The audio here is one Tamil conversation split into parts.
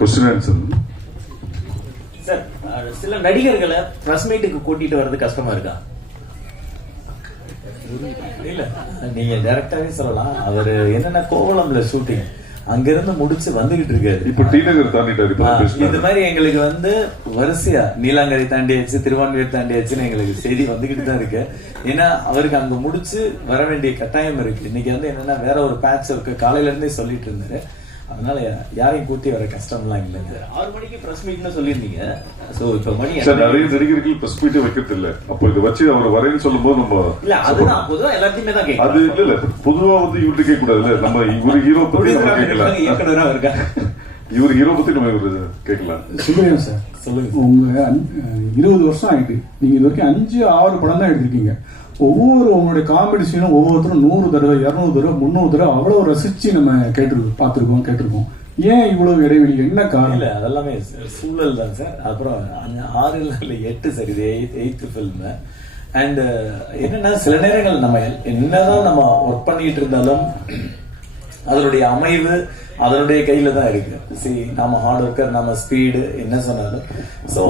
கொஸ்டின் ஆன்சர் சார் சில நடிகர்களை பிரஸ் மீட்டுக்கு கூட்டிட்டு வர்றது கஷ்டமா இருக்கா? இல்ல நீங்க டைரக்டாவே சொல்லலாம். அவரு என்னன்னா கோவளம்ல ஷூட்டிங் அங்கிருந்து முடிச்சு வந்துகிட்டு இருக்காரு. இப்ப டி நகர் தாண்டிட்டாரு இந்த. மாதிரி எங்களுக்கு வந்து வரிசையா நீலாங்கரை தாண்டியாச்சு திருவான்மையூர் தாண்டியாச்சுன்னு எங்களுக்கு செய்தி வந்துகிட்டு தான் இருக்கு. ஏன்னா அவருக்கு அங்க முடிச்சு வர வேண்டிய கட்டாயம் இருக்கு. இன்னைக்கு வந்து என்னன்னா வேற ஒரு பேட்ச் இருக்கு. காலையில இருந்தே சொல்லிட்டு இருந்தாரு. அதனால யாரையும் கூட்டி வர கஷ்டம்லாம் இல்லைங்க. ஆறு மணிக்கு பிரஸ் மீட்னு சொல்லியிருந்தீங்க. சோ இப்ப மணி சார்? நிறைய நடிகர்கள் பிரஸ் மீட்டே வைக்கிறது இல்ல. அப்போ இதை வச்சு அவர் வரேன்னு சொல்லும் போது நம்ம இல்ல அதுதான் பொதுவா எல்லாத்தையுமே தான் அது கேட்கலாம் இல்ல இல்ல பொதுவா வந்து இவர்கிட்ட கேட்க கூடாதுல்ல நம்ம இவரு ஹீரோ பத்தி நம்ம கேட்கலாம். இயக்குனரா இருக்கா இவர் ஹீரோ பத்தி நம்ம இவரு கேட்கலாம். சுப்ரீம் சார் சொல்லுங்க. உங்க இருபது வருஷம் ஆயிட்டு. நீங்க இது வரைக்கும் அஞ்சு ஆறு படம் தான் எடுத்திருக்கீங்க. ஒவ்வொரு அவங்களுடைய காமெடி சீனும் ஒவ்வொருத்தரும் நூறு தடவை இரநூறு தடவை முந்நூறு தடவை அவ்வளவு ரசிச்சு நம்ம கேட்டிருக்கோம் பார்த்துருக்கோம் கேட்டிருக்கோம். ஏன் இவ்வளவு இடைவெளி? என்ன காரணம்? இல்லை அதெல்லாமே சூழல் தான் சார். அப்புறம் ஆறு இல்லை எட்டு சார். இது எயித்து ஃபில்மு அண்டு என்னென்னா சில நேரங்கள் நம்ம என்னதான் நம்ம ஒர்க் பண்ணிட்டு இருந்தாலும் அதனுடைய அமைவு அதனுடைய கையில தான் இருக்கு. சி நம்ம ஹார்ட் ஒர்க்கர் நம்ம ஸ்பீடு என்ன சொன்னாலும். ஸோ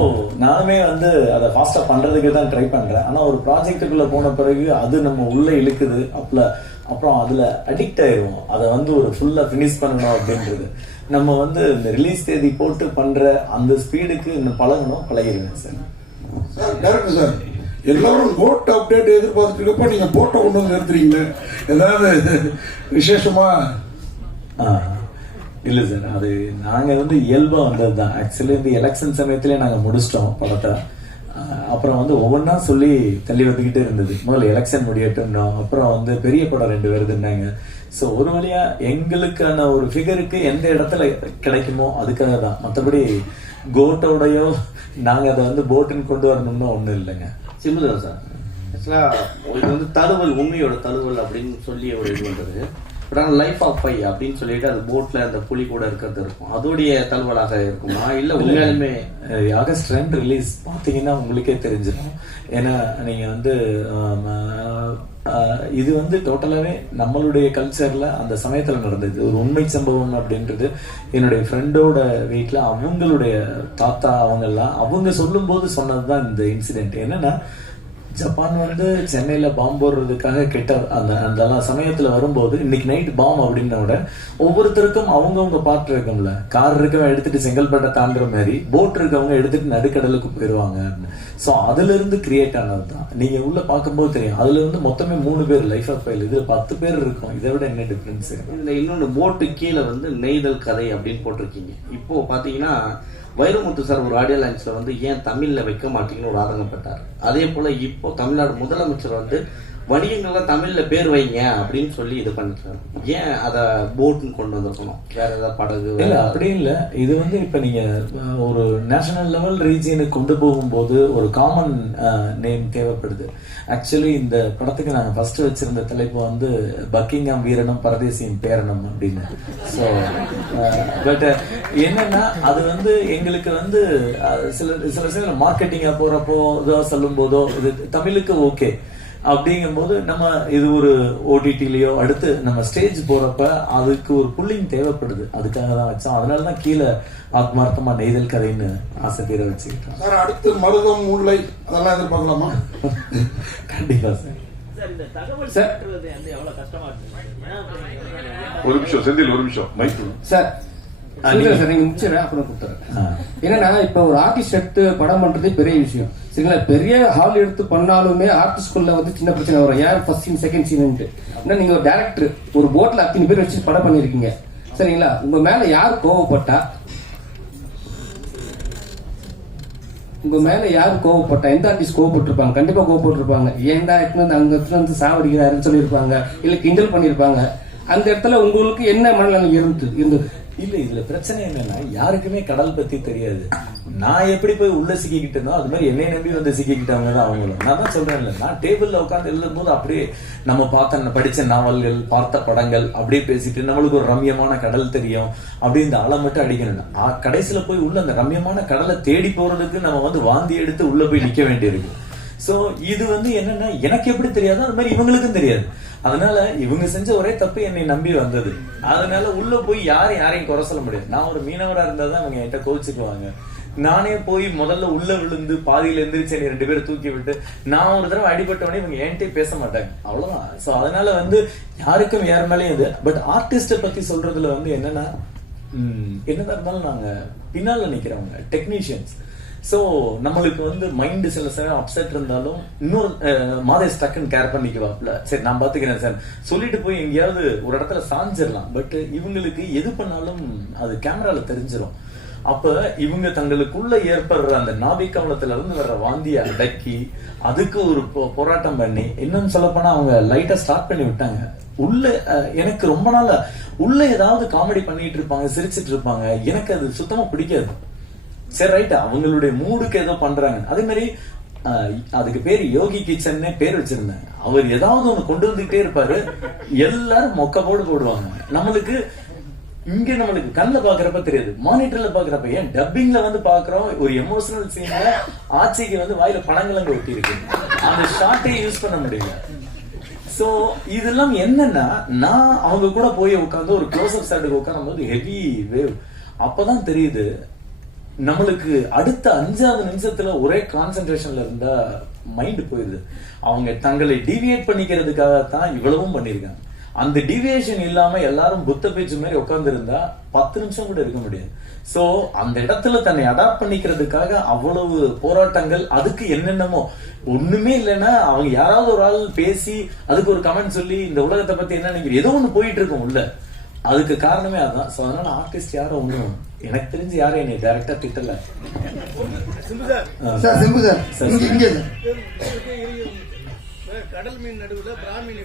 நானுமே வந்து அதை ஃபாஸ்டா பண்றதுக்கு தான் ட்ரை பண்றேன். ஆனா ஒரு ப்ராஜெக்ட்டுக்குள்ளே போன பிறகு அது நம்ம உள்ள இழுக்குது. அப்பல அப்புறம் அதுல அடிக்ட் ஆயிடுவோம் அதை வந்து ஒரு ஃபுல்லா ஃபினிஷ் பண்ணணும் அப்படின்றது. நம்ம வந்து இந்த ரிலீஸ் தேதி போட்டு பண்ற அந்த ஸ்பீடுக்கு இன்னும் பழகணும் பழகிருவேன் சார் சார் டேரக்டர் சார் எல்லாரும் போட் அப்டேட் எதிர்பார்த்துட்டு இருக்கப்ப நீங்க போட்டை கொண்டு வந்து நிறுத்துறீங்களே ஏதாவது விசேஷமா இல்லை சார் அது நாங்கள் வந்து இயல்பாக வந்தது தான் ஆக்சுவலி இந்த எலெக்ஷன் சமயத்திலே நாங்கள் முடிச்சிட்டோம் படத்தை அப்புறம் வந்து ஒவ்வொன்றா சொல்லி தள்ளி வந்துக்கிட்டே இருந்தது. முதல்ல எலெக்ஷன் முடியட்டும்னோம் அப்புறம் வந்து பெரிய படம் ரெண்டு வருதுன்னாங்க. ஸோ ஒரு வழியா எங்களுக்கான ஒரு ஃபிகருக்கு எந்த இடத்துல கிடைக்குமோ அதுக்காக தான். மற்றபடி கோட்டோடையோ நாங்கள் அதை வந்து போட்டுன்னு கொண்டு வரணும்னு ஒன்றும் இல்லைங்க. சிம்புதன் சார். ஆக்சுவலாக இது வந்து தழுவல் உண்மையோட தழுவல் அப்படின்னு சொல்லி ஒரு இது பண்ணுறது பட் ஆனால் லைஃப் ஆஃப் பை அப்படின்னு சொல்லிட்டு அது போட்ல அந்த புலி கூட இருக்கிறது இருக்கும். அதோடைய தழுவலாக இருக்குமா. இல்ல உண்மையாலுமே. ஆகஸ்ட் ரெண்டு ரிலீஸ் பார்த்தீங்கன்னா உங்களுக்கே தெரிஞ்சிடும். ஏன்னா நீங்க வந்து இது வந்து டோட்டலாவே நம்மளுடைய கல்ச்சர்ல அந்த சமயத்துல நடந்தது. ஒரு உண்மை சம்பவம் அப்படின்றது என்னுடைய ஃப்ரெண்டோட வீட்ல அவங்களுடைய தாத்தா அவங்க எல்லாம் அவங்க சொல்லும்போது சொன்னதுதான் இந்த இன்சிடென்ட் என்னன்னா ஜப்பான் வந்து சென்னையில பாம்பு போடுறதுக்காக கெட்ட அந்த அந்த சமயத்தில் சமயத்துல வரும்போது இன்னைக்கு நைட் பாம் அப்படின்ன விட ஒவ்வொருத்தருக்கும் அவங்கவுங்க பாட்டு இருக்கும்ல. கார் இருக்கவன் எடுத்துட்டு செங்கல்பட்டை தாண்டுற மாதிரி போட் இருக்கவங்க எடுத்துட்டு நடுக்கடலுக்கு போயிருவாங்க ஸோ அதுல இருந்து கிரியேட் ஆனது தான். நீங்க உள்ள பார்க்கும்போது தெரியும். அதுல இருந்து மொத்தமே மூணு பேர் லைஃப் ஆஃப் ஃபைல் இதுல பத்து பேர் இருக்கும். இதை விட என்ன டிஃபரன்ஸ் இதுல இன்னொன்று போட்டு கீழே வந்து நெய்தல் கதை அப்படின்னு போட்டிருக்கீங்க. இப்போ பாத்தீங்கன்னா வைரமுத்து சார் ஒரு ஆடியோ லைன்ஸ்ல வந்து ஏன் தமிழ்ல வைக்க மாட்டீங்கன்னு ஒரு ஆதங்கப்பட்டார். அதே போல இப்போ தமிழ்நாடு முதலமைச்சர் வந்து வணிகங்கள்ல தமிழ்ல பேர் வைங்க அப்படின்னு சொல்லி இது பண்ணிருக்காரு ஏன் அத போட்னு கொண்டு வந்திருக்கணும்? வேற ஏதாவது படகு இல்ல அப்படி இல்ல. இது வந்து இப்ப நீங்க ஒரு நேஷனல் லெவல் ரீஜியனுக்கு கொண்டு போகும்போது ஒரு காமன் நேம் தேவைப்படுது. ஆக்சுவலி இந்த படத்துக்கு நாங்க ஃபர்ஸ்ட் வச்சிருந்த தலைப்பு வந்து பக்கிங்காம் வீரனும் பரதேசியின் பேரனும் அப்படின்னு. ஸோ பட் என்னன்னா அது வந்து எங்களுக்கு வந்து சில சில சில மார்க்கெட்டிங்கா போறப்போ இதோ சொல்லும் போதோ இது தமிழுக்கு ஓகே அப்படிங்கும்போது நம்ம இது ஒரு ஓடிடிலயோ அடுத்து நம்ம ஸ்டேஜ் போறப்ப அதுக்கு ஒரு புல்லிங் தேவைப்படுது. அதுக்காக தான் வச்சோம் அதனால தான் கீழே ஆத்மார்த்தமா நெய்தல் கதைன்னு ஆசை பேரை வச்சுக்கிட்டோம். சார் அடுத்து மருதம் முல்லை அதெல்லாம் எதிர்பார்க்கலாமா? கண்டிப்பா சார். சார் இந்த தகவல் சார். பெறுவது வந்து எவ்வளவு கஷ்டமா இருக்கு ஏன்னா ஒரு நிமிஷம். செந்தில் ஒரு நிமிஷம். மைக் சார் சார் நீங்க முடிச்சிடறேன் அப்புறம் கொடுத்துறேன். என்னன்னா இப்ப ஒரு ஆர்டிஸ்ட் எடுத்து படம் பண்றதே பெரிய விஷயம். சரிங்களா பெரிய ஹால் எடுத்து பண்ணாலுமே ஆர்ட் ஸ்கூல்ல வந்து சின்ன பிரச்சனை வரும். ஏன் ஃபர்ஸ்ட் சீன் செகண்ட் சீன் ஏன்னா நீங்க ஒரு டேரக்டர் ஒரு போட்ல அத்தனை பேர் வச்சு படம் பண்ணிருக்கீங்க. சரிங்களா? உங்க மேல யார் கோவப்பட்டா? உங்க மேல யார் கோவப்பட்டா? எந்த ஆர்டிஸ்ட் கோவப்பட்டிருப்பாங்க? கண்டிப்பா கோவப்பட்டிருப்பாங்க. ஏன்டா எடுத்துன்னு அந்த அங்க எடுத்துன்னு வந்து சாவடிக்கிறாருன்னு சொல்லியிருப்பாங்க. இல்ல கிண்டல் பண்ணிருப்பாங்க அந்த இடத்துல உங்களுக்கு என்ன மனநிலை இருந்து இருந்தது இல்ல இதுல பிரச்சனை என்னன்னா யாருக்குமே கடல் பத்தி தெரியாது. நான் எப்படி போய் உள்ள இருந்தோம் அது மாதிரி என்னை நம்பி வந்து சிக்கிக்கிட்டாங்க தான் அவங்களும். நான் தான் சொல்றேன்ல நான் டேபிள்ல உட்காந்து எழுதும் போது அப்படியே நம்ம பார்த்த படிச்ச நாவல்கள் பார்த்த படங்கள் அப்படியே பேசிட்டு நம்மளுக்கு ஒரு ரம்யமான கடல் தெரியும் அப்படி இந்த ஆளை மட்டும் அடிக்கணும் ஆ, கடைசியில போய் உள்ள அந்த ரம்யமான கடலை தேடி போறதுக்கு நம்ம வந்து வாந்தி எடுத்து உள்ள போய் நிக்க வேண்டியிருக்கும் ஸோ இது வந்து என்னன்னா எனக்கு எப்படி தெரியாதோ அது மாதிரி இவங்களுக்கும் தெரியாது. அதனால இவங்க செஞ்ச ஒரே தப்பு என்னை நம்பி வந்தது. அதனால உள்ள போய் யாரும் யாரையும் குறை சொல்ல முடியாது. நான் ஒரு மீனவரா இருந்தா தான் அவங்க என்கிட்ட கோவிச்சுக்குவாங்க. நானே போய் முதல்ல உள்ள விழுந்து பாதியில எந்திரிச்சு என்னை ரெண்டு பேரும் தூக்கி விட்டு நான் ஒரு தடவை அடிபட்டவனே இவங்க என்கிட்ட பேச மாட்டாங்க. அவ்வளவுதான். ஸோ அதனால வந்து யாருக்கும் யார் மேலேயும் இது. பட் ஆர்டிஸ்ட பத்தி சொல்றதுல வந்து என்னன்னா என்னதான் இருந்தாலும் நாங்க பின்னால நிக்கிறவங்க டெக்னீஷியன்ஸ் சோ நம்மளுக்கு வந்து மைண்ட் சில சமயம் அப்செட் இருந்தாலும் இன்னொரு அஹ், மாதேஷ் டக்குன்னு கேர் பண்ணிக்குவாப்ல. சரி நான் பார்த்துக்கிறேன் சார். சொல்லிட்டு போய் எங்கேயாவது ஒரு இடத்துல சாஞ்சிடலாம் பட் இவங்களுக்கு எது பண்ணாலும் அது கேமரால தெரிஞ்சிடும் அப்ப இவங்க தங்களுக்குள்ள ஏற்படுற அந்த நாபிக்கமலத்துல இருந்து வர்ற வாந்தியை அடக்கி அதுக்கு ஒரு போ- போராட்டம் பண்ணி இன்னும் சொல்ல போனா அவங்க லைட்டா ஸ்டார்ட் பண்ணி விட்டாங்க. உள்ள அஹ், எனக்கு ரொம்ப நாளா உள்ள ஏதாவது காமெடி பண்ணிட்டு இருப்பாங்க சிரிச்சிட்டு இருப்பாங்க. எனக்கு அது சுத்தமா பிடிக்காது. சரி ரைட் அவங்களுடைய மூடுக்கு ஏதோ பண்றாங்க. அதே மாதிரி அதுக்கு பேர் யோகி கிச்சன்னே பேர் வச்சிருந்தேன் அவர் ஏதாவது ஒண்ணு கொண்டு வந்துகிட்டே இருப்பாரு. எல்லாரும் மொக்க போடு போடுவாங்க. நம்மளுக்கு இங்க நம்மளுக்கு கண்ணில் பாக்குறப்ப தெரியாது. மானிட்டர்ல பாக்குறப்ப ஏன் டப்பிங்ல வந்து பாக்குறோம்? ஒரு எமோஷனல் சீன்ல ஆட்சிக்கு வந்து வாயில பணங்கலங்க ஒட்டி இருக்கு அந்த ஷார்ட்டே யூஸ் பண்ண முடியல. சோ இதெல்லாம் என்னன்னா நான் அவங்க கூட போய் உட்காந்து ஒரு க்ளோஸ் அப் சாட்டுக்கு உட்காரும் போது ஹெவி வேவ் அப்பதான் தெரியுது நம்மளுக்கு அடுத்த அஞ்சாவது நிமிஷத்துல ஒரே கான்சென்ட்ரேஷன்ல இருந்தா மைண்ட் போயிருது. அவங்க தங்களை டிவியேட் பண்ணிக்கிறதுக்காக தான் இவ்வளவும் பண்ணியிருக்காங்க. அந்த டிவியேஷன் இல்லாம எல்லாரும் புத்த பேச்சு மாதிரி உட்கார்ந்து இருந்தா பத்து நிமிஷம் கூட இருக்க முடியாது. சோ அந்த இடத்துல தன்னை அடாப்ட் பண்ணிக்கிறதுக்காக அவ்வளவு போராட்டங்கள் அதுக்கு என்னென்னமோ. ஒண்ணுமே இல்லைன்னா அவங்க யாராவது ஒரு ஆள் பேசி அதுக்கு ஒரு கமெண்ட் சொல்லி இந்த உலகத்தை பத்தி என்ன நினைக்கிறீங்க ஏதோ ஒண்ணு போயிட்டு இருக்கும் உள்ள. அதுக்கு காரணமே அதான் சோ அதனால ஆர்டிஸ்ட் யாரும் ஒண்ணும் எனக்கு தெரிஞ்சு யாரும் என்னை டைரக்டா திட்டல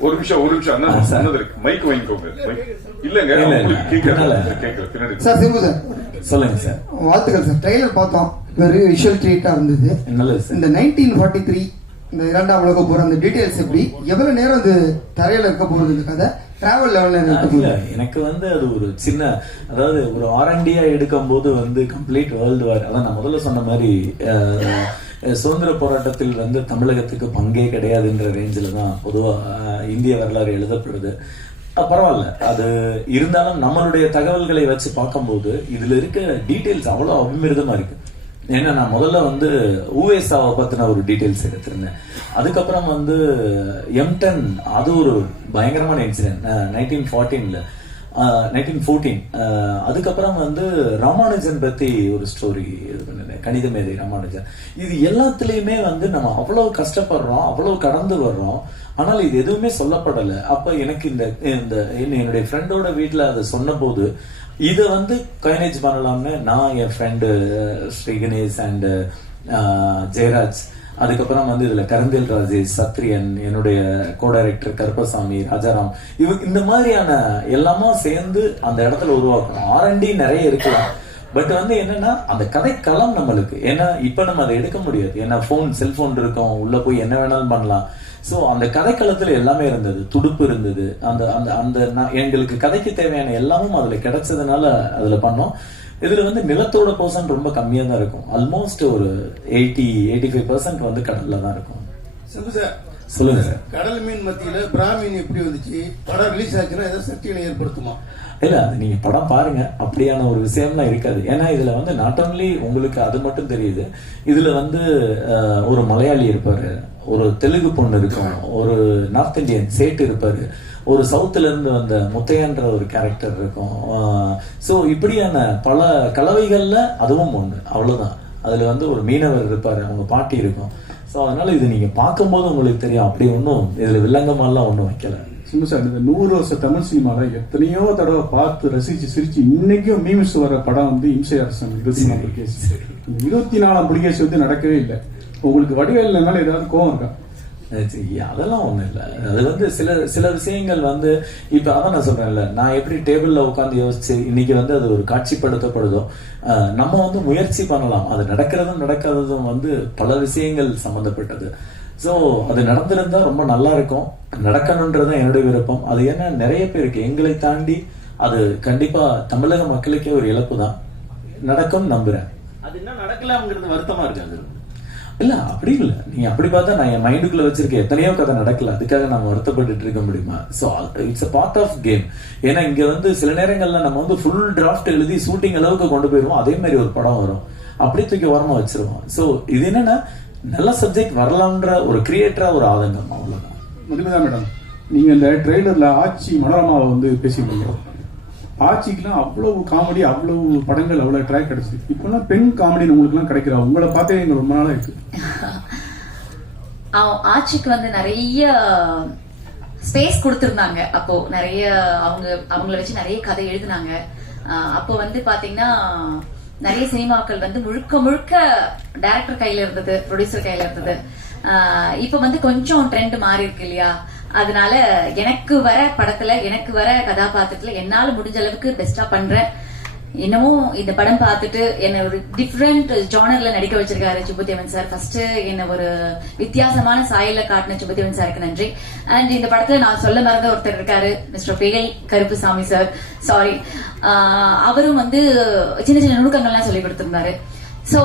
ஒரு நிமிஷம் ஒரு நிமிஷம். அண்ணா ஆ, சார். சொன்னது இருக்கு. மைக் வாங்கிக்கோங்க. இல்லங்க கேட்கல சார் சிம்பு சார். சொல்லுங்க சார். வாழ்த்துக்கள் சார். ட்ரெய்லர் பார்த்தோம். வெரி விஷுவல் ட்ரீட்டா இருந்தது. நல்லது இந்த நைன்டீன் ஃபார்ட்டி த்ரீ இந்த இரண்டாம் உலக போற அந்த டீடைல்ஸ் எப்படி? எவ்வளவு நேரம் அது தரையில இருக்க போகுது இந்த கதை? டிராவல் லெவல்ல எனக்கு வந்து அது ஒரு சின்ன அதாவது ஒரு ஆர்என்டியா எடுக்கும் போது வந்து கம்ப்ளீட் வேர்ல்டு வார் அதான் நான் முதல்ல சொன்ன மாதிரி சுதந்திர போராட்டத்தில் வந்து தமிழகத்துக்கு பங்கே கிடையாதுன்ற ரேஞ்சில் தான் பொதுவா அஹ், இந்திய வரலாறு எழுதப்படுது. பரவாயில்ல. அது இருந்தாலும் நம்மளுடைய தகவல்களை வச்சு பார்க்கும்போது இதுல இருக்க டீடைல்ஸ் அவ்வளவு அபிமிருதமா இருக்கு. ஏன்னா நான் முதல்ல வந்து ஊவேசாவை பத்தின ஒரு டீடைல்ஸ் எடுத்திருந்தேன். அதுக்கப்புறம் வந்து எம்டன் அது ஒரு பயங்கரமான இன்சிடென்ட் நைன்டீன் ஃபார்ட்டீன்ல நைன்டீன் ஃபோர்டீன் அதுக்கப்புறம் வந்து ராமானுஜன் பற்றி ஒரு ஸ்டோரி இது பண்ணிருந்தேன் கணித மேதை ராமானுஜன். இது எல்லாத்துலேயுமே வந்து நம்ம அவ்வளோ கஷ்டப்படுறோம் அவ்வளோ கடந்து வர்றோம். ஆனால் இது எதுவுமே சொல்லப்படலை. அப்போ எனக்கு இந்த இந்த என்னுடைய ஃப்ரெண்டோட வீட்டில் அதை சொன்னபோது இதை வந்து கைனேஜ் பண்ணலாம்னு நான் என் ஃப்ரெண்டு ஸ்ரீ கணேஷ் அண்டு ஜெயராஜ் அதுக்கப்புறம் வந்து இதுல கரந்தில் ராஜேஷ் சத்ரியன் என்னுடைய கோ டைரக்டர் கருப்பசாமி ராஜாராம் இவங்க இந்த மாதிரியான எல்லாமா சேர்ந்து அந்த இடத்துல உருவாக்கணும். ஆர்என்டி நிறைய இருக்கலாம். பட் வந்து என்னன்னா அந்த கதைக்களம் நம்மளுக்கு. ஏன்னா இப்ப நம்ம அதை எடுக்க முடியாது. ஏன்னா போன் செல்போன் இருக்கும். உள்ள போய் என்ன வேணாலும் பண்ணலாம். சோ அந்த கதைக்களத்துல எல்லாமே இருந்தது. துடுப்பு இருந்தது. அந்த அந்த அந்த நான் எங்களுக்கு கதைக்கு தேவையான எல்லாமும் அதுல கிடைச்சதுனால அதுல பண்ணோம். இதுல வந்து நிலத்தோட போர்சன் ரொம்ப கம்மியா தான் இருக்கும். ஆல்மோஸ்ட் ஒரு எயிட்டி எயிட்டி ஃபைவ் பர்சன்ட் வந்து கடல்ல தான் இருக்கும். சொல்லுங்க சார். கடல் மீன் மத்தியில பிராமீன் எப்படி வந்துச்சு? படம் ரிலீஸ் ஆச்சுன்னா ஏதாவது சர்ச்சைகளை ஏற்படுத்துமா? இல்ல அது நீங்க படம் பாருங்க. அப்படியான ஒரு விஷயம்லாம் இருக்காது. ஏன்னா இதுல வந்து நாட் only உங்களுக்கு அது மட்டும் தெரியுது இதுல வந்து ஒரு மலையாளி இருப்பாரு ஒரு தெலுங்கு பொண்ணு இருக்கும் ஒரு நார்த் இந்தியன் சேட்டு இருப்பாரு ஒரு சவுத்துலேருந்து வந்த முத்தையன்ற ஒரு கேரக்டர் இருக்கும். ஸோ இப்படியான பல கலவைகளில் அதுவும் ஒன்று அவ்வளோதான் அதில் வந்து ஒரு மீனவர் இருப்பார் அவங்க பாட்டி இருக்கும். ஸோ அதனால் இது நீங்கள் பார்க்கும்போது உங்களுக்கு தெரியும். அப்படி ஒன்றும் இதில் வில்லங்கமாலாம் ஒன்றும் வைக்கல. சிம்பு சார் இந்த நூறு வருஷ தமிழ் சினிமாவில் எத்தனையோ தடவை பார்த்து ரசித்து சிரித்து இன்னைக்கும் மீம்ஸ் வர படம் வந்து இம்சை அரசன் இருபத்தி நாலு புலிகேசி இருபத்தி நாலாம் புலிகேசி வந்து நடக்கவே இல்லை. உங்களுக்கு வடிவேல் மேல ஏதாவது கோவம் இருக்கா? அதெல்லாம் ஒன்றும் இல்ல. அது வந்து சில சில விஷயங்கள் வந்து இப்ப அதான் நான் சொல்றேன்ல நான் எப்படி டேபிள்ல உட்காந்து யோசிச்சு இன்னைக்கு வந்து அது ஒரு காட்சிப்படுத்தப்படுதோ நம்ம வந்து முயற்சி பண்ணலாம். அது நடக்கிறதும் நடக்காததும் வந்து பல விஷயங்கள் சம்பந்தப்பட்டது. ஸோ அது நடந்திருந்தா ரொம்ப நல்லா இருக்கும். நடக்கணுன்றது என்னுடைய விருப்பம். அது ஏன்னா நிறைய பேருக்கு எங்களை தாண்டி அது கண்டிப்பா தமிழக மக்களுக்கே ஒரு இழப்பு தான் நடக்கும் நம்புறேன். அது என்ன நடக்கலாம்ங்கிறது வருத்தமா அது. இல்ல அப்படி இல்ல. நீங்கள் அப்படி பார்த்தா நான் என் மைண்டுக்குள்ள வச்சிருக்க எத்தனையோ கதை நடக்கல. அதுக்காக நம்ம வருத்தப்பட்டுட்டு இருக்க முடியுமா? So it's a part of game ஏன்னா இங்க வந்து சில நேரங்கள்ல நம்ம வந்து ஃபுல் டிராஃப்ட் எழுதி ஷூட்டிங் அளவுக்கு கொண்டு போயிருவோம் அதே மாதிரி ஒரு படம் வரும். அப்படி தூக்கி ஓரமாக வச்சிருவோம். ஸோ இது என்னன்னா நல்ல சப்ஜெக்ட் வரலாம்ன்ற ஒரு கிரியேட்டரா ஒரு ஆதங்கம் அவ்வளவுதான். மதுமிதா மேடம் நீங்க இந்த ட்ரெய்லர்ல ஆச்சி மனோரமாவை வந்து பேசியிருந்தீங்க ஆச்சிக்கெல்லாம் அவ்வளவு காமெடி அவ்வளவு படங்கள் அவ்வளவு ட்ராக் கிடைச்சு இப்பெல்லாம் பெண் காமெடி உங்களுக்குலாம் கிடைக்கிறா உங்களை பார்த்தே எங்க ரொம்ப நாளா இருக்கு. அவ- ஆட்சிக்கு வந்து நிறைய ஸ்பேஸ் கொடுத்திருந்தாங்க. அப்போ நிறைய அவங்க அவங்கள வச்சு நிறைய கதை எழுதினாங்க. அப்போ வந்து பாத்தீங்கன்னா நிறைய சினிமாக்கள் வந்து முழுக்க முழுக்க டைரக்டர் கையில இருந்தது ப்ரொடியூசர் கையில இருந்தது. ஆஹ் இப்ப வந்து கொஞ்சம் ட்ரெண்ட் மாறி இருக்கு இல்லையா? அதனால எனக்கு வர படத்துல எனக்கு வர கதாபாத்திரத்துல என்னால முடிஞ்ச அளவுக்கு பெஸ்டா பண்றேன் இன்னமும் இந்த படம் பார்த்துட்டு என்ன ஒரு டிஃப்ரெண்ட் ஜானர்ல நடிக்க வச்சிருக்காரு சுப்புதேவன் சார் ஃபர்ஸ்ட் என்ன ஒரு வித்தியாசமான சாயல்ல காட்டின சுப்புதேவன் சாருக்கு நன்றி. அண்ட் இந்த படத்துல நான் சொல்ல மறந்த ஒருத்தர் இருக்காரு மிஸ்டர் பேல் கருப்புசாமி சார் சாரி அவரும் வந்து சின்ன சின்ன நுணுக்கங்கள்லாம் சொல்லி கொடுத்திருந்தாரு. சோ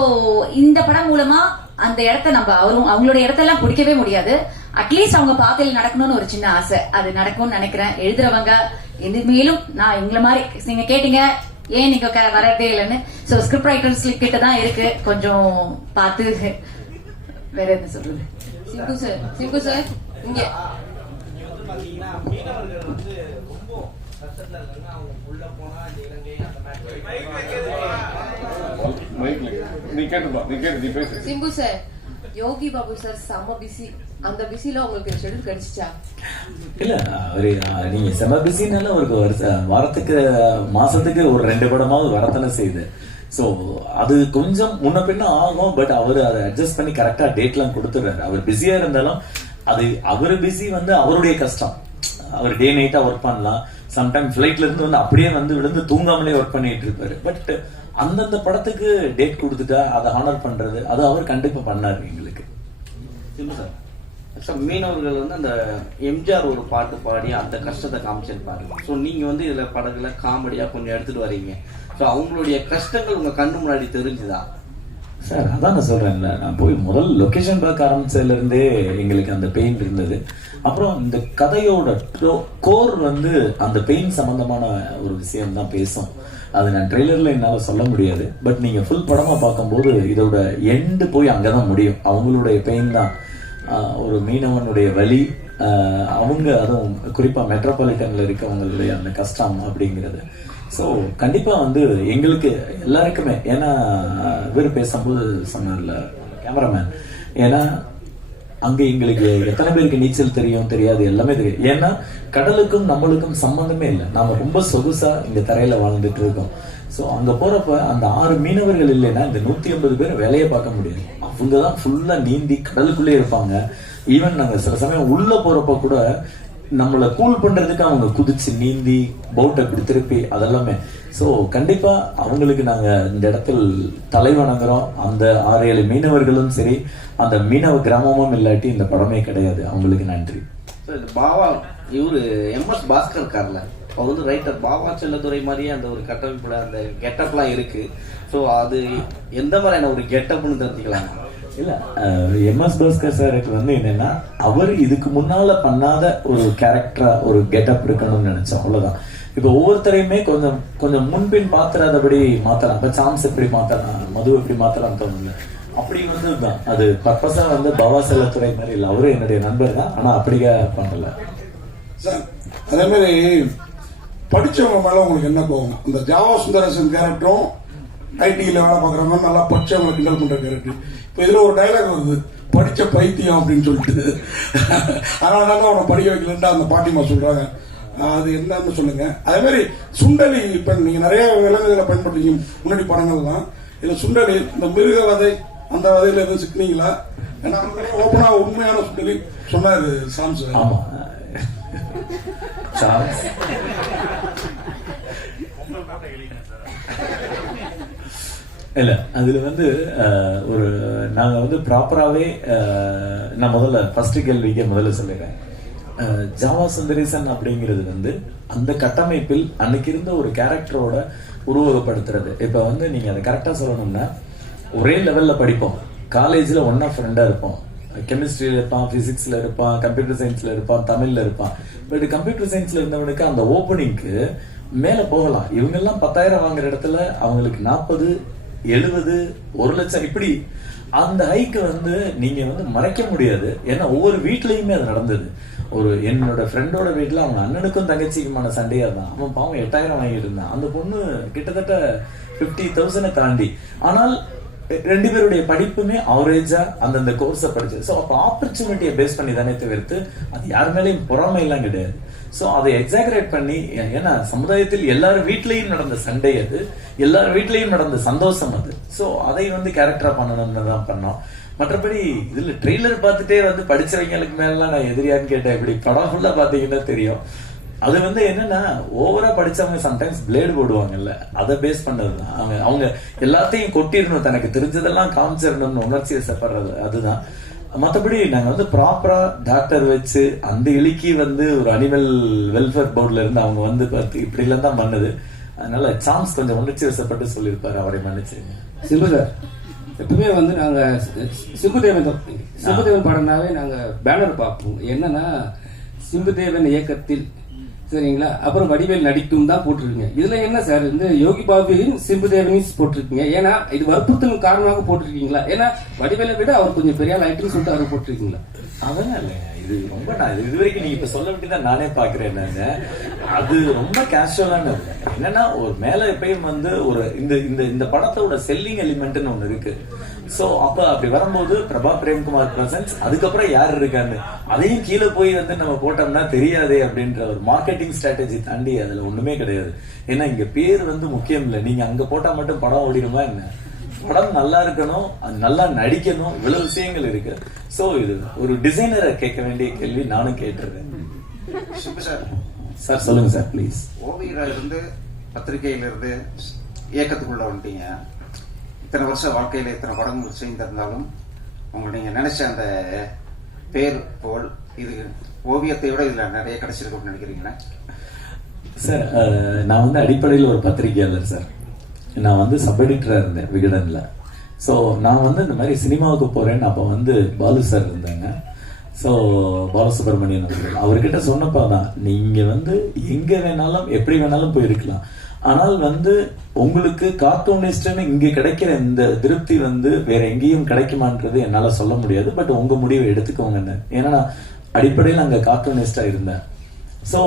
இந்த படம் மூலமா அந்த இடத்த நம்ம அவரும் அவங்களோட இடத்தெல்லாம் பிடிக்கவே முடியாது. அட்லீஸ்ட் அவங்க பாதையில் நடக்கணும்னு ஒரு சின்ன ஆசை. அது நடக்கும்னு நினைக்கிறேன். எழுதுறவங்க இனிமேலும் நான் எங்களை மாதிரி நீங்க கேட்டீங்க ஏன் நீங்க க- வரதே இல்லைன்னு. சோ ஸ்கிரிப்ட் ரைட்டர்ஸ் கிட்ட தான் இருக்கு. கொஞ்சம் பார்த்து வேற என்ன சொல்றது? சிம்பு சார் சிம்பு சார் இங்க. மைக்ல நீ கேட்டுப்பா நீ கேட்டு நீ பேசு. சிம்பு சார் யோகி பாபு சார் செம்ம பிஸி அந்த பிஸில உங்களுக்கு ஷெட்யூல் கிடைச்சிச்சா? இல்ல அவரு நீங்க செம பிஸினால அவருக்கு வாரத்துக்கு மாசத்துக்கு ஒரு ரெண்டு படமாவது வரத்தானே செய்யுது சோ அது கொஞ்சம் முன்ன பின்ன ஆகும் பட் அவர் அதை அட்ஜஸ்ட் பண்ணி கரெக்டா டேட்லாம் கொடுத்துறாரு அவர் பிஸியா இருந்தாலும் அது அவரு பிஸி வந்து அவருடைய கஷ்டம். அவர் டே நைட்டா ஒர்க் பண்ணலாம். சம்டைம் ஃபிளைட்ல இருந்து வந்து அப்படியே வந்து விழுந்து தூங்காமலே ஒர்க் பண்ணிட்டு இருப்பாரு. பட் அந்தந்த படத்துக்கு டேட் கொடுத்துட்டா அதை ஹானர் பண்றது அது அவர் கண்டிப்பா பண்ணாரு எங்களுக்கு. சார் ஆக்சுவலாக மீனவர்கள் வந்து அந்த எம்ஜிஆர் ஒரு பாட்டு பாடி அந்த கஷ்டத்தை காமிச்சிருப்பாரு. ஸோ நீங்க வந்து இதுல படகுல காமெடியா கொஞ்சம் எடுத்துட்டு வரீங்க. ஸோ அவங்களுடைய கஷ்டங்கள் உங்க கண்ணு முன்னாடி தெரிஞ்சுதா? சார் அதான் நான் சொல்றேன்ல. நான் போய் முதல் லொகேஷன் பார்க்க ஆரம்பிச்சதுல இருந்தே எங்களுக்கு அந்த பெயின் இருந்தது. அப்புறம் இந்த கதையோட கோர் வந்து அந்த பெயின் சம்பந்தமான ஒரு விஷயம் தான் பேசும். அது நான் ட்ரெய்லரில் என்னால் சொல்ல முடியாது. பட் நீங்கள் ஃபுல் படமாக பார்க்கும்போது இதோட எண்டு போய் அங்கே தான் முடியும். அவங்களுடைய பெயின் தான். ஒரு மீனவனுடைய வலி அவங்க அதுவும் குறிப்பாக மெட்ரோபாலிட்டனில் இருக்கவங்களுடைய அந்த கஷ்டம் அப்படிங்கிறது. ஸோ கண்டிப்பாக வந்து எங்களுக்கு எல்லாருக்குமே ஏன்னா இவர் பேசும்போது சொன்னார்ல கேமராமேன் ஏன்னா அங்க எங்களுக்கு எத்தனை பேருக்கு நீச்சல் தெரியும் தெரியாது எல்லாமே தெரியும். ஏன்னா கடலுக்கும் நம்மளுக்கும் சம்பந்தமே இல்லை. நாம ரொம்ப சொகுசா இந்த தரையில வாழ்ந்துட்டு இருக்கோம். ஸோ அங்க போறப்ப அந்த ஆறு மீனவர்கள் இல்லைன்னா இந்த நூத்தி ஐம்பது பேர் வேலையை பார்க்க முடியாது. அவங்க தான் ஃபுல்லா நீந்தி கடலுக்குள்ளே இருப்பாங்க. ஈவன் நாங்க சில சமயம் உள்ள போறப்ப கூட நம்மளை கூல் பண்றதுக்கு அவங்க குதிச்சு நீந்தி பவுட்டை கொடுத்துருப்பி அதெல்லாமே. ஸோ கண்டிப்பா அவங்களுக்கு நாங்க இந்த இடத்தில் தலை வணங்குறோம். அந்த ஆறு ஏழு மீனவர்களும் சரி அந்த மீனவ கிராமமும் இல்லாட்டி இந்த படமே கிடையாது. அவங்களுக்கு நன்றி. ஸோ இது பாவா இவரு எம்எஸ் பாஸ்கர் இருக்கார்ல. அவர் வந்து ரைட்டர் பாவா செல்லதுரை மாதிரியே அந்த ஒரு கட்டமைப்புல அந்த கெட்டப்லாம் இருக்கு. ஸோ அது எந்த மாதிரியான ஒரு கெட்டப்னு தெரிஞ்சுக்கலாம்? இல்ல எம் எஸ் பாஸ்கர் சாருக்கு வந்து என்னன்னா அவர் இதுக்கு முன்னால பண்ணாத ஒரு கேரக்டரா ஒரு கெட்டப் இருக்கணும்னு நினைச்சோம் அவ்வளவுதான். இப்ப ஒவ்வொருத்தரையுமே கொஞ்சம் கொஞ்சம் முன்பின் பாத்துறாதபடி மாத்தலாம். இப்ப சாம்ஸ் எப்படி மாத்தலாம் மது எப்படி மாத்தலாம் தோணுங்க அப்படி வந்து தான் அது பர்பஸா வந்து பவா செல்லத்துறை மாதிரி இல்ல அவரும் என்னுடைய நண்பர் தான். ஆனா அப்படியே பண்ணல. சார் அதே மாதிரி படிச்சவங்க மேல உங்களுக்கு என்ன கோவம்? இந்த ஜாவா சுந்தரசன் கேரக்டரும் ஐடியில் வேலை பார்க்குறவங்க நல்லா படிச்சவங்க கிண்டல் பண்ற கேரக்டர் இதுல ஒரு டைலாக் வருது. படிச்ச பைத்தியம் அப்படின்னு சொல்லிட்டு. அதனால தான் அவனை படிக்க வைக்கலன்ட்டு அந்த பாட்டிமா சொல்றாங்க. அது என்னன்னு சொல்லுங்க. அதே மாதிரி சுண்டலி இப்போ நீங்க நிறைய விலங்குகளை பயன்படுத்திங்க முன்னாடி படங்கள் தான். இதுல சுண்டலி இந்த மிருக வதை அந்த வதையில எதுவும் சிக்கினீங்களா? ஏன்னா ஓப்பனா உண்மையான சுண்டலி சொன்னாரு சாம்ஸ் ஆமா. இல்ல அதுல வந்து ஒரு நாங்க வந்து ப்ராப்பராகவே நான் முதல்ல ஃபர்ஸ்ட் கேள்விக்கே முதல்ல சொல்லிடுறேன். ஜாவா சுந்தரேசன் அப்படிங்கிறது வந்து அந்த கட்டமைப்பில் அன்னைக்கு இருந்த ஒரு கேரக்டரோட உருவகப்படுத்துறது. இப்போ வந்து நீங்க அதை கரெக்டா சொல்லணும்னா ஒரே லெவல்ல படிப்போம். காலேஜ்ல ஒன்னா ஃப்ரெண்டா இருப்போம். கெமிஸ்ட்ரியில இருப்பான் ஃபிசிக்ஸில் இருப்பான் கம்ப்யூட்டர் சயின்ஸ்ல இருப்பான் தமிழ்ல இருப்பான். பட் கம்ப்யூட்டர் சயின்ஸ்ல இருந்தவனுக்கு அந்த ஓப்பனிங்க்கு மேல போகலாம். இவங்க எல்லாம் பத்தாயிரம் வாங்குற இடத்துல அவங்களுக்கு நாற்பது எழுபது ஒரு லட்சம் இப்படி அந்த ஹைக்கு வந்து நீங்க வந்து மறைக்க முடியாது. ஏன்னா ஒவ்வொரு வீட்லயுமே அது நடந்தது. ஒரு என்னோட ஃப்ரெண்டோட வீட்டில் அவங்க அண்ணனுக்கும் தங்கச்சிக்குமான சண்டையாக தான் அவன் பாவம் எட்டாயிரம் வாங்கிட்டு இருந்தான். அந்த பொண்ணு கிட்டத்தட்ட ஃபிஃப்டி தௌசண்ட் தாண்டி. ஆனால் ரெண்டு பேருடைய படிப்புமே அவரேஜா அந்தந்த கோர்ஸை படிச்சது. ஸோ அப்போ ஆப்பர்ச்சுனிட்டியை பேஸ் பண்ணி தானே தவிர்த்து அது யார் மேலேயும் பொறாமை எல்லாம் கிடையாது. ஸோ அதை எக்ஸாகரேட் பண்ணி ஏன்னா சமுதாயத்தில் எல்லார் வீட்லையும் நடந்த சண்டை அது எல்லார் வீட்லையும் நடந்த சந்தோஷம் அது. ஸோ அதை வந்து கேரக்டராக பண்ணணும்னு தான் பண்ணோம். மற்றபடி இதில் ட்ரெய்லர் பார்த்துட்டே வந்து படிச்சவங்களுக்கு மேலாம் நான் எதிரியான்னு கேட்டேன். இப்படி படம் ஃபுல்லாக பார்த்தீங்கன்னா தெரியும். அது வந்து என்னன்னா ஓவரா படிச்சவங்க சம்டைம்ஸ் பிளேடு போடுவாங்கல்ல. அதை பேஸ் பண்ணதுதான். அவங்க அவங்க எல்லாத்தையும் கொட்டிடணும். தனக்கு தெரிஞ்சதெல்லாம் காமிச்சிடணும்னு உணர்ச்சி வசப்படுறது அதுதான். மற்றபடி நாங்கள் வந்து ப்ராப்பராக டாக்டர் வச்சு அந்த இலிக்கு வந்து ஒரு அனிமல் வெல்ஃபேர் போர்டில் இருந்து அவங்க வந்து பார்த்து இப்படி தான் பண்ணது. அதனால சான்ஸ் கொஞ்சம் உணர்ச்சி வசப்பட்டு சொல்லியிருப்பாரு. அவரை மன்னிச்சுங்க சிம்பு எப்பவுமே வந்து நாங்கள் சிம்புதேவன் தான். சிம்புதேவன் படம்னாவே நாங்கள் பேனர் பார்ப்போம். என்னன்னா சிம்புதேவன் இயக்கத்தில் சரிங்களா? அப்புறம் வடிவேல் நடிக்கும் தான் போட்டிருக்கீங்க. இதுல என்ன சார்? இந்த யோகி பாபுவையும் சிம்பு தேவனையும் போட்டிருக்கீங்க. ஏன்னா இது வற்புறுத்தல் காரணமாக போட்டிருக்கீங்களா? ஏன்னா வடிவேலை விட அவர் கொஞ்சம் பெரிய ஆள் ஆயிட்டுன்னு சொல்லிட்டு அவர் போட்டிருக்கீங்களா? அதெல்லாம் இது ரொம்ப நான் இது வரைக்கும் நீ இப்ப சொல்ல வேண்டியதான் நானே பாக்குறேன் என்னங்க அது ரொம்ப கேஷுவலான என்னன்னா ஒரு மேல எப்பயும் வந்து ஒரு இந்த இந்த இந்த படத்தோட செல்லிங் எலிமெண்ட்னு ஒண்ணு இருக்கு. சோ அப்ப அப்படி வரும்போது பிரபா பிரேம்குமார் பிரசன்ஸ் அதுக்கப்புறம் யார் இருக்கான்னு. அதையும் கீழே போய் வந்து நம்ம போட்டோம்னா தெரியாதே அப்படின்ற ஒரு மார்க்கெட்டிங் ஸ்ட்ராட்டஜி தாண்டி அதுல ஒண்ணுமே கிடையாது. ஏன்னா இங்க பேர் வந்து முக்கியம் இல்லை. நீங்க அங்க போட்டா மட்டும் படம் ஓடிடுமா என்ன? படம் நல்லா இருக்கணும் அது நல்லா நடிக்கணும் இவ்வளவு விஷயங்கள் இருக்கு. சோ இது ஒரு டிசைனரை கேட்க வேண்டிய கேள்வி நானும் கேட்டிருக்கேன். சார். சார் சொல்லுங்க சார் ப்ளீஸ் ஓவியரா இருந்து பத்திரிகையில இருந்து இயக்கத்துக்குள்ள வந்துட்டீங்க. இத்தனை வருஷம் வாழ்க்கையில இத்தனை படங்கள் செய்திருந்தாலும் உங்க நீங்க நினைச்ச அந்த பேர் போல் இது ஓவியத்தை விட இதுல நிறைய கிடைச்சிருக்கும்னு நினைக்கிறீங்களா? சார் நான் வந்து அடிப்படையில் ஒரு பத்திரிகையாளர் சார். நான் வந்து சப்எடிட்டராக இருந்தேன் விகடனில். ஸோ நான் வந்து இந்த மாதிரி சினிமாவுக்கு போகிறேன்னு அப்போ வந்து பாலு சார் இருந்தாங்க. ஸோ பாலசுப்ரமணியன் அவர்கள். அவர்கிட்ட சொன்னப்பா தான் நீங்கள் வந்து எங்கே வேணாலும் எப்படி வேணாலும் போயிருக்கலாம். ஆனால் வந்து உங்களுக்கு கார்ட்டூனிஸ்ட்னு இங்கே கிடைக்கிற இந்த திருப்தி வந்து வேற எங்கேயும் கிடைக்குமான்றது என்னால் சொல்ல முடியாது. பட் உங்கள் முடிவை எடுத்துக்கோங்கன்னு. ஏன்னா நான் அடிப்படையில் அங்கே கார்ட்டூனிஸ்டாக இருந்தேன். ஸோ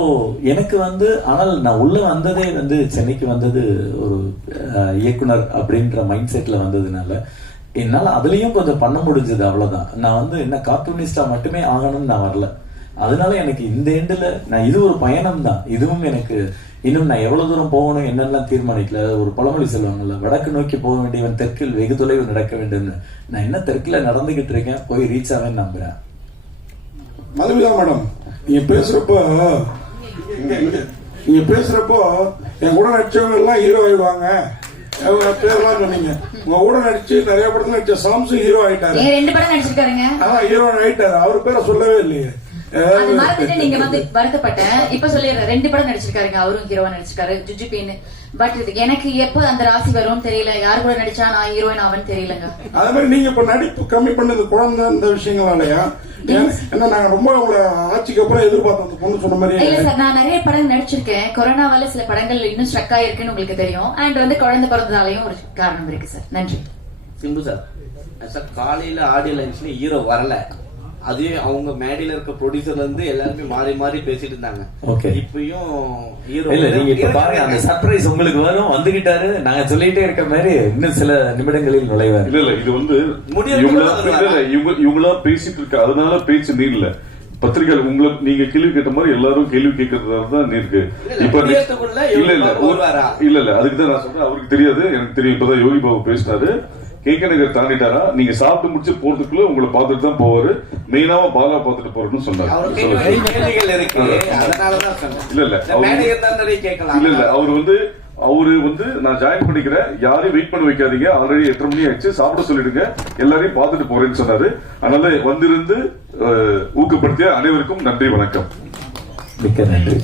எனக்கு வந்து ஆனால் நான் உள்ள வந்ததே வந்து சென்னைக்கு வந்தது ஒரு அஹ், இயக்குனர் அப்படின்ற மைண்ட் செட்ல வந்ததுனால என்னால் அதுலயும் கொஞ்சம் பண்ண முடிஞ்சது அவ்வளவுதான். நான் வந்து என்ன கார்ட்டூனிஸ்டாக மட்டுமே ஆகணும்னு நான் வரல. அதனால எனக்கு இந்த எண்டில் நான் இது ஒரு பயணம் தான் இதுவும் எனக்கு இன்னும் நான் எவ்வளவு தூரம் போகணும் என்னெல்லாம் தீர்மானிக்கல. ஒரு பழமொழி சொல்லுவாங்கல்ல வடக்கு நோக்கி போக வேண்டியவன் தெற்கில் வெகு தொலைவு நடக்க வேண்டும்னு. நான் என்ன தெற்குல நடந்துகிட்டு இருக்கேன் போய் ரீச் ஆவேன்னு நம்புறேன். மதுவிதா மேடம் நீங்க பேசுறப்போ நீங்க பேசுறப்போ என் கூட நடிச்சவங்க எல்லாம் ஹீரோ ஆயிடுவாங்க. அவங்க பேர்லாம் சொன்னீங்க. உங்க கூட நடிச்சு நிறைய படத்துல நடிச்ச சாம்சங் ஹீரோ ஆயிட்டாரு. ரெண்டு படம் நடிச்சிருக்காருங்க. அதான் ஹீரோ ஆயிட்டாரு. அவர் பேரை சொல்லவே இல்லையே. அது ஏதாவது மறந்துட்டு நீங்க வந்து வருத்தப்பட்டேன். இப்ப சொல்லிடுறேன். ரெண்டு படம் நடிச்சிருக்காருங்க. அவரும் ஹீரோவா நடிச்சிருக்காரு. ஜுஜுபின்னு பட் இது எனக்கு எப்போ அந்த ராசி வரும்னு தெரியல. யார் கூட நடிச்சா நான் ஹீரோயின் ஆவன்னு தெரியலங்க. அதே மாதிரி நீங்க இப்ப நடிப்பு கம்மி பண்ணது குழந்தை இந்த விஷயங்களாலயா ஏன்- ஏன்னா நாங்க ரொம்ப உங்களை ஆட்சிக்கு அப்புறம் எதிர்பார்த்தோம். பொண்ணு சொன்ன மாதிரி இல்ல சார் நான் நிறைய படம் நடிச்சிருக்கேன். கொரோனாவால சில படங்கள் இன்னும் ஸ்ட்ரக் ஆயிருக்குன்னு உங்களுக்கு தெரியும். அண்ட் வந்து குழந்தை பிறந்ததாலையும் ஒரு காரணம் இருக்கு சார். நன்றி. சிம்பு சார் சார் காலையில ஆடியோ லைன்ஸ்ல ஹீரோ வரல. அதே அவங்க மேடையில இருக்க ப்ரொடியூசர்ல இருந்து எல்லாருமே மாறி மாறி பேசிட்டு இருந்தாங்க. Okay. இப்பயும் ஹீரோ இல்ல நீங்க இப்ப பாருங்க அந்த சர்ப்ரைஸ் உங்களுக்கு வரும். வந்துகிட்டாரு. நாங்க சொல்லிட்டே இருக்க மாதிரி இன்னும் சில நிமிடங்களில் நுழைவார். இல்ல இல்ல இது வந்து இவங்கள பேசிட்டு இருக்க அதனால பேச்சு நீர்ல. பத்திரிகை உங்களை நீங்க கேள்வி கேட்ட மாதிரி எல்லாரும் கேள்வி கேட்கறதுனால தான் இருக்கு இல்ல, இப்ப இல்ல? இல்ல இல்ல அதுக்கு தான் நான் சொல்றேன். அவருக்கு தெரியாது. எனக்கு தெரியும். இப்பதான் யோகி பாபு பேசினாரு. கேக்க நகர் தாண்டிட்டாரா நீங்க சாப்பிட்டு முடிச்சு போறதுக்குள்ள உங்களை பார்த்துட்டு தான் போவாரு. மெயினாவா பாலா பார்த்துட்டு போறேன்னு சொன்னாரு. இல்ல இல்ல. இல்ல இல்ல. அவர் வந்து அவரு வந்து நான் ஜாயின் பண்ணிக்கிறேன். யாரையும் வெயிட் பண்ண வைக்காதீங்க. ஆல்ரெடி எட்டரை மணி ஆயிடுச்சு. சாப்பிட சொல்லிடுங்க. எல்லாரையும் பார்த்துட்டு போறேன்னு சொன்னாரு. அதனால வந்திருந்து ஊக்கப்படுத்திய அனைவருக்கும் நன்றி வணக்கம். மிக்க நன்றி.